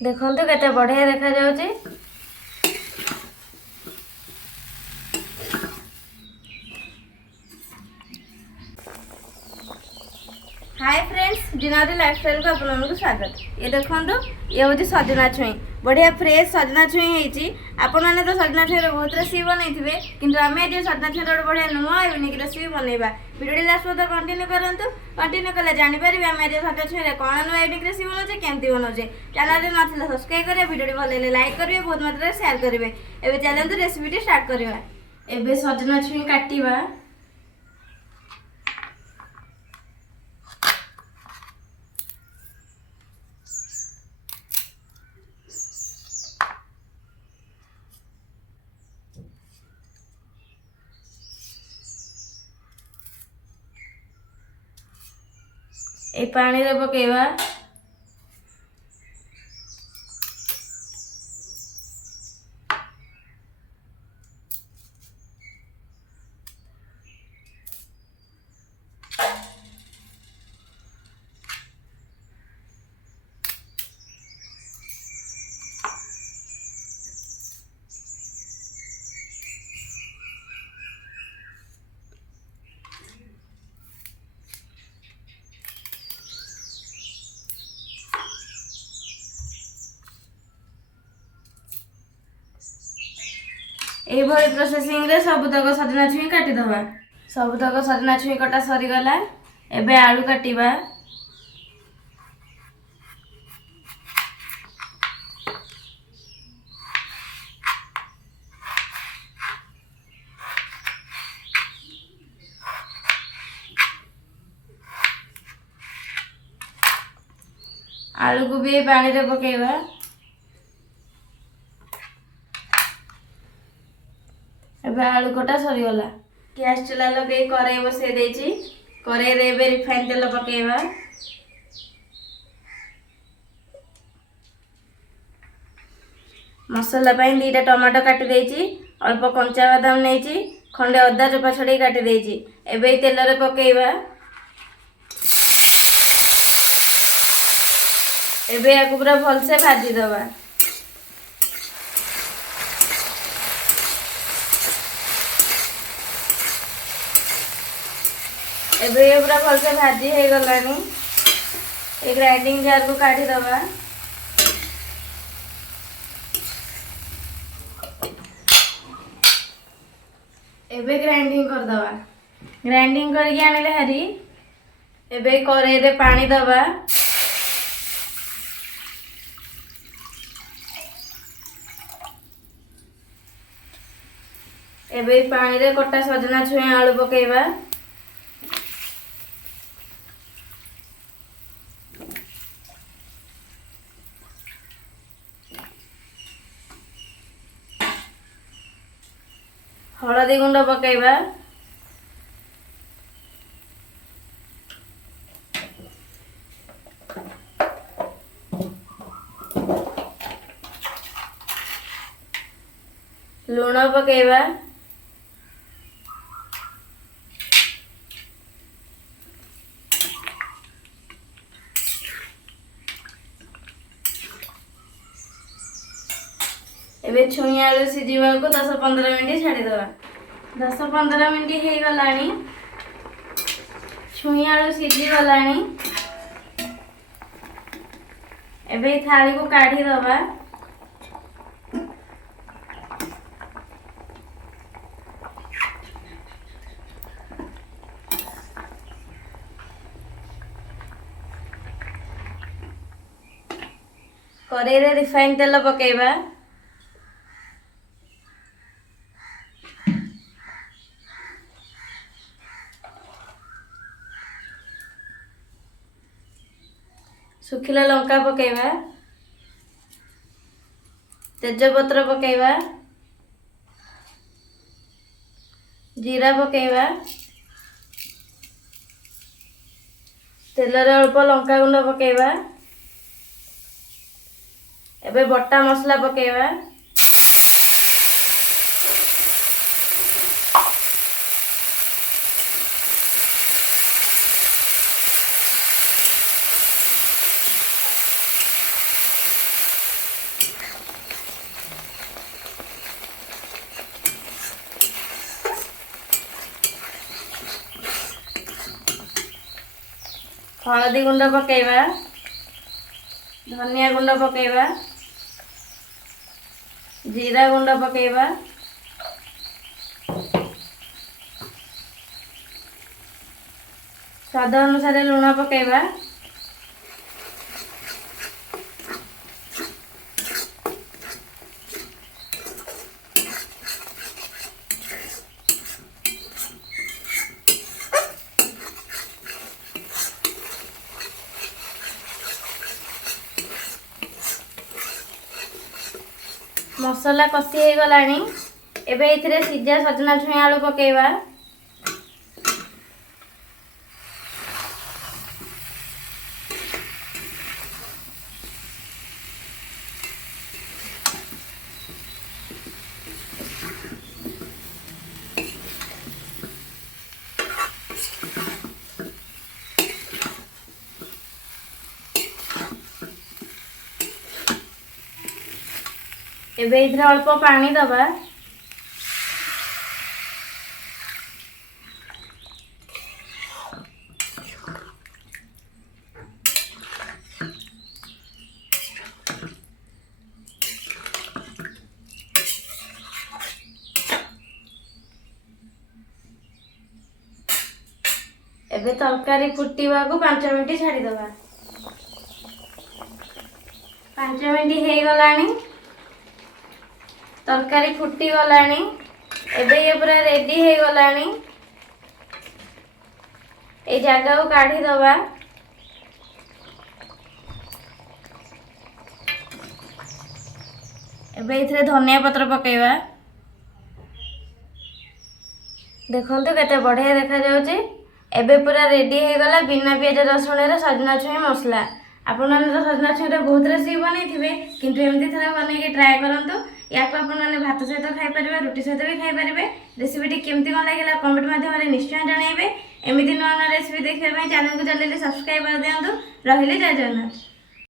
देखंतु केते बढ़िया देखा जाउची। हाय फ्रेंड्स, जीनारी लाइफस्टाइल को आपको स्वागत। ये देखो ये हूँ सजना छुई, बढ़िया फ्रेश सजना छुई होती। आपण मैंने तो सजना छुई बहुत रेसिपी बनई किंतु आम आज सजना छुई गोटे बढ़िया नुआ यूनिक रेसिपी बनवा। वीडियो लास्ट पद कंटिन्यू करूँ, कंटिन्यू कले जापर आम आज सजना छुई कौन नुआ यूनिक रेसिपी बनाऊे केमती बनाऊे। चैनल ना सब्सक्राइब करेंगे, वीडियो भल लगे लाइक करेंगे, बहुत मात्रा शेयर करेंगे। एवं चलते रेसिपी स्टार्ट करवा। एवं सजना छुई काटिवा। ए पानी रे पकेवा। यही प्रोसेसिंग रे सबुतक सजना छुई काटिदबा। सबुतक सजना छुई कटा सरीगला। एबे आलू काटिबा। आलू को भी पानी रे पकेबा। एबे आलू कटा सरीगला। गैस चूल्हा लगे कड़ाई बसई देछि। कड़ाई रे एबे रिफाइन तेल पकेबा। मसला पाई 2टा टमाटो काटी देछि। अल्प कंचा बादाम नेछि। खंडे अदा चोपा छड़े काटी देछि। एबे तेल रे पकेबा। एबे याकु पूरा भल से भाजी दबा। एबे ये पूरा भल से भाजी हो गलानी। ए ग्राइंडिंग जार को काढ़ी दबा। एबे ग्राइंडिंग कर दबा। ग्राइंडिंग करके आनिले हरी। एबे कड़ाई रे पानी दबा। एबे पानी रे कटा सजना छुई आलू पकेबा। हलदी गुंड पकेबा। लूण पकेबा। एबे छुई आलू सिझीबा को 10-15 मिनिट छाड़ी दबा। 10-15 मिनिट हो गलानी। छुई आलू सिझी गलानी। एबे थाली को काढ़ी दबा। कड़ाई रे रिफाइन तेल पकेबा। सुखिला लंका पकेबा। तेजपत्र पकेबा। जीरा पकेबा। तेल रे अल्प लंका गुंड पकेबा। एबे बट्टा मसला पकेबा। हलदी गुंड पकेइबा, धनिया गुंड पकेइबा, जीरा गुंड पकेइबा, स्वाद अनुसार लुण पकेइबा, मसला कषि हो गलानी। एबे इथिरे सिजा सजना छुई आलू पकेइबा, एबे इधर अल्प पानी दबा, एबे तरकारी फुटीबा को 5 मिनिट छाड़ी दबा। 5 मिनिट हे गलानी, तरकारी फुटी गलानी। एबे ये पूरा रेडी हे गलानी। ए जगह को काढ़ी दबा। एबे इथरे धनिया पत्र पकेइबा। देखंतु केते बढ़िया देखा जाउची। एबे पूरा रेडी हे गला बिना प्याज रसुण रे सजना छुई मसला। आपण माने तो सजना छुई रे बहुत रेसिपी बनैथिबे, किंतु एमती थरा बनै के ट्राई करंतु। याको आपण माने भात सहित खाइ परिबे, रोटी सहित भी खाइ परिबे। रेसिपीटी केमती कोन लागिला कमेंट माध्यम निश्चय जणाइबे। एमिति नवा नवा रेसिपी देखिबा पई चैनल को जल्दी सब्सक्राइब कर दियंतु। रहिले जय जगन्नाथ।